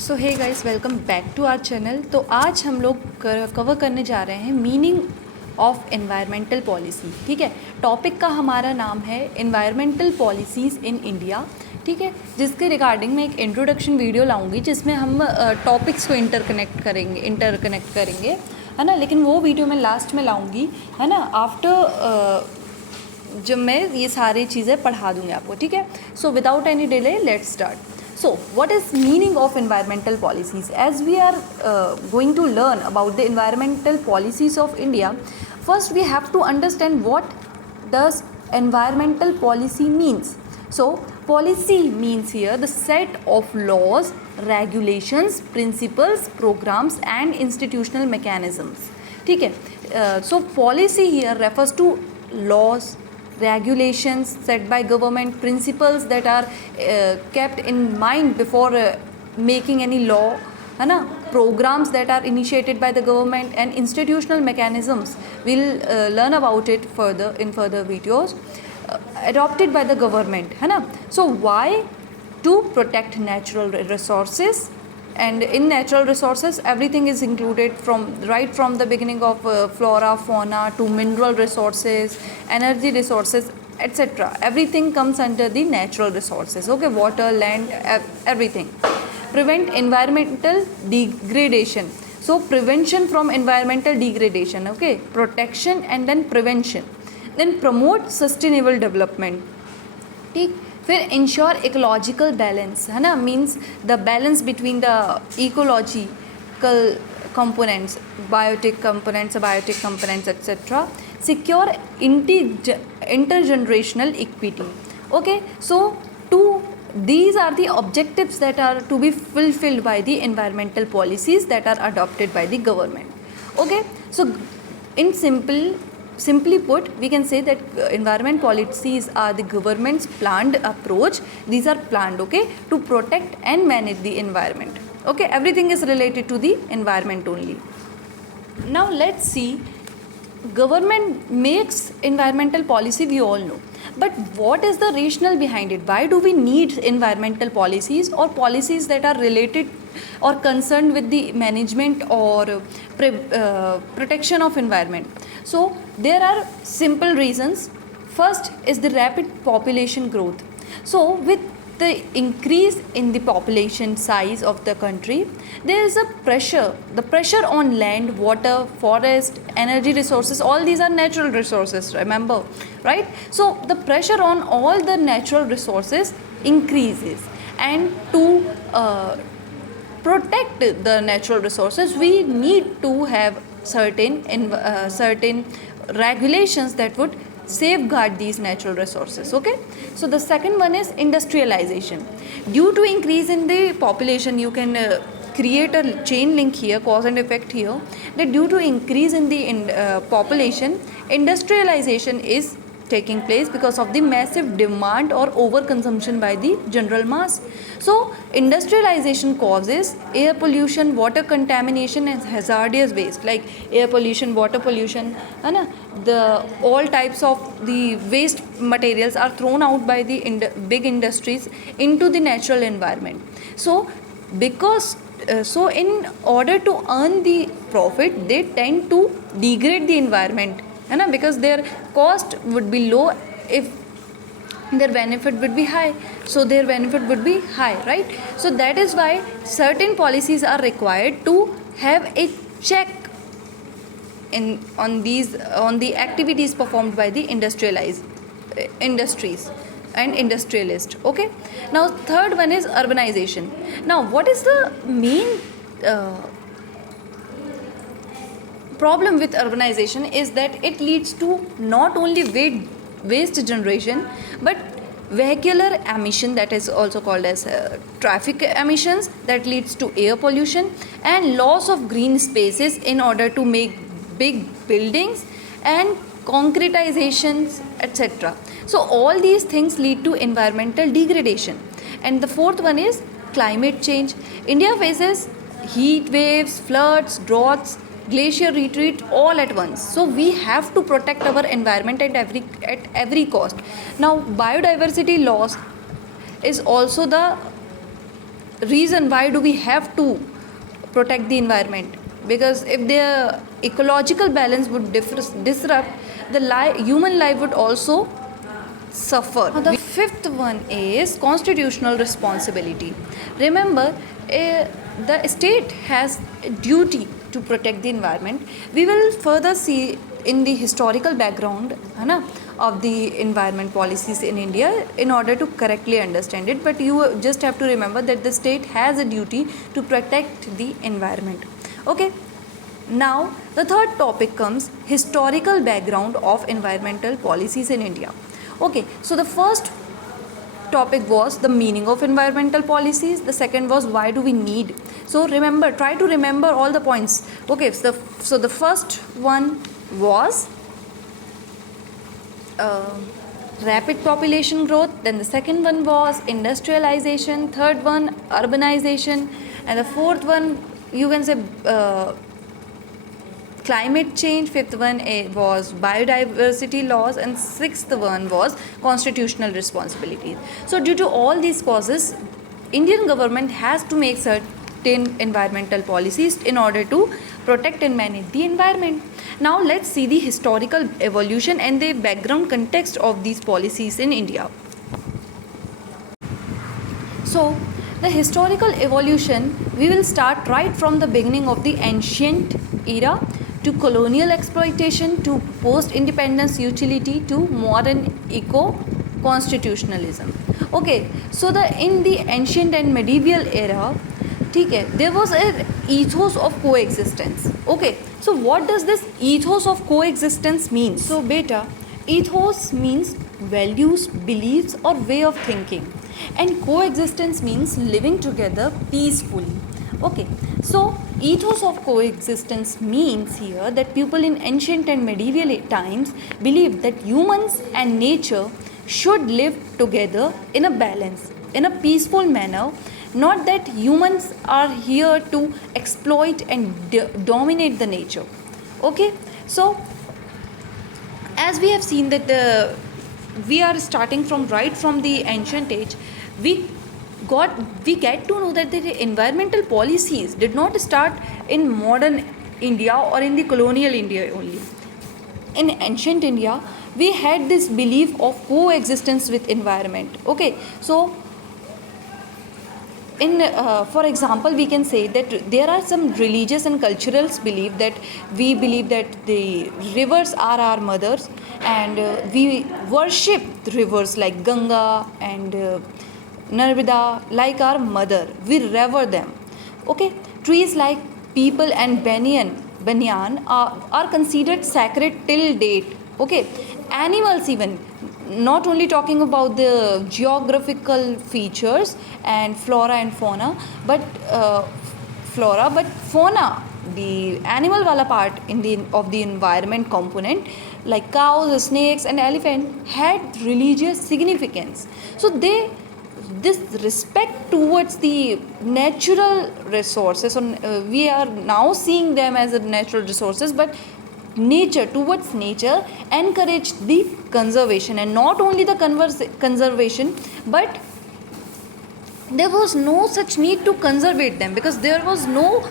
So hey guys, welcome back to our channel. तो आज हम लोग कवर करने जा रहे हैं मीनिंग ऑफ एनवायरमेंटल पॉलिसी। ठीक है, टॉपिक का हमारा नाम है एनवायरमेंटल पॉलिसीज़ इन इंडिया। ठीक है, जिसके रिगार्डिंग मैं एक इंट्रोडक्शन वीडियो लाऊंगी जिसमें हम टॉपिक्स को इंटरकनेक्ट करेंगे, है ना। लेकिन वो वीडियो मैं लास्ट में लाऊंगी, है ना, आफ्टर जब मैं ये सारी चीज़ें पढ़ा दूँगी आपको। ठीक है, so without any delay let's start. So, what is meaning of environmental policies? As we are going to learn about the environmental policies of India, first we have to understand what does environmental policy means. So, policy means here the set of laws, regulations, principles, programs and institutional mechanisms. ठीक है, so policy here refers to laws, regulations set by government, principles that are kept in mind before making any law, है ना, programs that are initiated by the government and institutional mechanisms. We'll learn about it further in further videos. Adopted by the government, है ना. So why? To protect natural resources. And in natural resources everything is included, from the beginning of flora, fauna to mineral resources, energy resources, etc. Everything comes under the natural resources. Okay, water, land, everything. Prevent environmental degradation. So prevention from environmental degradation. Okay, protection and then prevention. Then promote sustainable development. ठीक, फिर ensure ecological balance, है ना, means the balance between the ecological components, biotic components etcetera. Secure intergenerational equity. Okay, so these are the objectives that are to be fulfilled by the environmental policies that are adopted by the government. Okay, so in simply put, we can say that environment policies are the government's planned approach. These are planned, okay, to protect and manage the environment. Okay, everything is related to the environment only. Now let's see, government makes environmental policy, we all know, but what is the rationale behind it? Why do we need environmental policies or policies that are related or concerned with the management or protection of environment? So there are simple reasons. First is the rapid population growth. So with the increase in the population size of the country, there is a pressure on land, water, forest, energy resources. All these are natural resources, remember, right? So the pressure on all the natural resources increases, and to protect the natural resources we need to have certain regulations that would safeguard these natural resources. Okay, so the second one is industrialization. Due to increase in the population, you can create a chain link here, cause and effect here, that due to increase in the population, industrialization is taking place because of the massive demand or overconsumption by the general mass. So industrialization causes air pollution, water contamination and hazardous waste like air pollution, water pollution, and all types of the waste materials are thrown out by the big industries into the natural environment. So because so in order to earn the profit, they tend to degrade the environment, because their cost would be low if their benefit would be high. So their benefit would be high, right? So that is why certain policies are required to have a check on the activities performed by the industries and industrialists. Okay, now third one is urbanization. Now what is the main problem with urbanization is that it leads to not only waste generation but vehicular emission, that is also called as traffic emissions, that leads to air pollution and loss of green spaces in order to make big buildings and concretizations, etc. So all these things lead to environmental degradation. And the fourth one is climate change. India faces heat waves, floods, droughts, glacier retreat all at once. So we have to protect our environment at every cost. Now biodiversity loss is also the reason why do we have to protect the environment, because if the ecological balance would disrupt, the human life would also suffer. Now, the fifth one is constitutional responsibility. Remember, the state has a duty to protect the environment. We will further see in the historical background of the environment policies in India in order to correctly understand it. But you just have to remember that the state has a duty to protect the environment. Okay. Now, the third topic comes historical background of environmental policies in India. Okay, so the first topic was the meaning of environmental policies. The second was why do we need. So remember, try to remember all the points. Okay, so the first one was rapid population growth. Then the second one was industrialization. Third one, urbanization. And the fourth one, you can say climate change. Fifth one was biodiversity laws, and sixth one was constitutional responsibilities. So due to all these causes, Indian government has to make certain environmental policies in order to protect and manage the environment. Now let's see the historical evolution and the background context of these policies in India. So the historical evolution, we will start right from the beginning of the ancient era to colonial exploitation to post-independence utility to modern eco-constitutionalism. Okay, so in the ancient and medieval era, there was an ethos of coexistence. Okay, so what does this ethos of coexistence mean? So beta, ethos means values, beliefs or way of thinking, and coexistence means living together peacefully. Okay, so ethos of coexistence means here that people in ancient and medieval times believed that humans and nature should live together in a balance, in a peaceful manner, not that humans are here to exploit and dominate the nature. Okay, so as we have seen that we are starting from right from the ancient age, we get to know that the environmental policies did not start in modern India or in the colonial India only. In ancient India, we had this belief of coexistence with environment. Okay, so for example, we can say that there are some religious and cultural belief that we believe that the rivers are our mothers, and we worship rivers like Ganga and Narmada like our mother. We revere them. Okay, trees like peepal and banyan are considered sacred till date. Okay, animals even, not only talking about the geographical features and flora and fauna, but fauna, the animal wala part of the environment component, like cows, snakes and elephant had religious significance. So this respect towards the natural resources, we are now seeing them as natural resources, but towards nature encouraged the conservation, and not only the conservation, but there was no such need to conserve them because there was no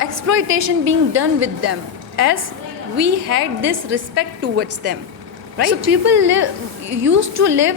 exploitation being done with them, as we had this respect towards them, right? So people used to live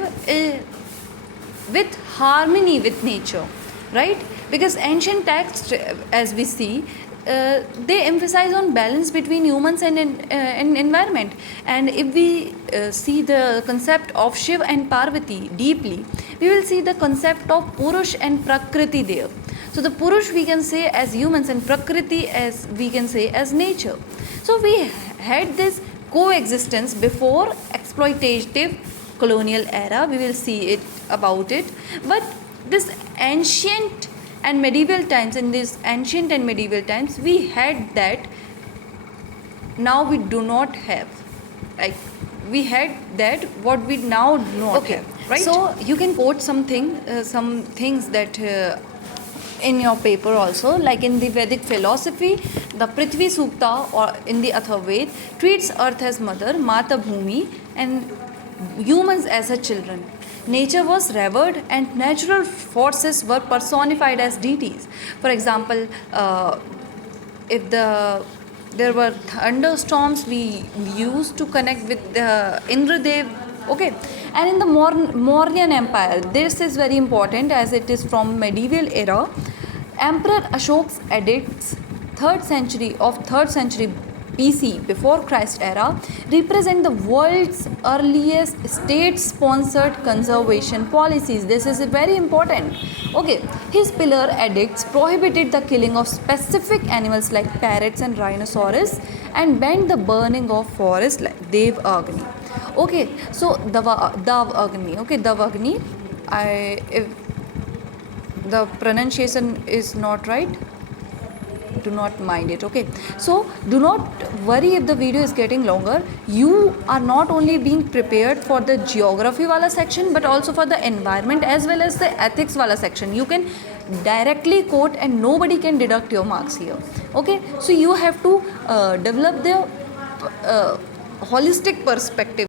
with harmony with nature, right? Because ancient texts, as we see, they emphasize on balance between humans and environment. And if we see the concept of Shiv and Parvati deeply, we will see the concept of Purush and Prakriti there. So the Purush we can say as humans, and Prakriti as we can say as nature. So we had this coexistence before exploitative colonial era. We will see it about it. But this ancient and medieval times, in this ancient and medieval times, we had that. Now we do not have. Like we had that what we now do not have. Right? So you can quote some things that in your paper also, like in the Vedic philosophy, the Prithvi Sukta, or in the Atharvaved, treats earth as mother, Mata Bhumi, and humans as her children. Nature was revered and natural forces were personified as deities. For example, if there were thunderstorms, we used to connect with Indradev. Okay, and in the Mauryan Empire, this is very important as it is from medieval era. Emperor Ashok's edicts, third century BC, before Christ era, represent the world's earliest state-sponsored conservation policies. This is very important. Okay, his pillar edicts prohibited the killing of specific animals like parrots and rhinoceros, and banned the burning of forests like Dev Agni. Okay, so Dav Agni. Okay, Dav Agni. If the pronunciation is not right, do not mind it. Okay, so do not worry if the video is getting longer. You are not only being prepared for the geography wala section but also for the environment as well as the ethics wala section. You can directly quote and nobody can deduct your marks here. Okay, so you have to develop the holistic perspective.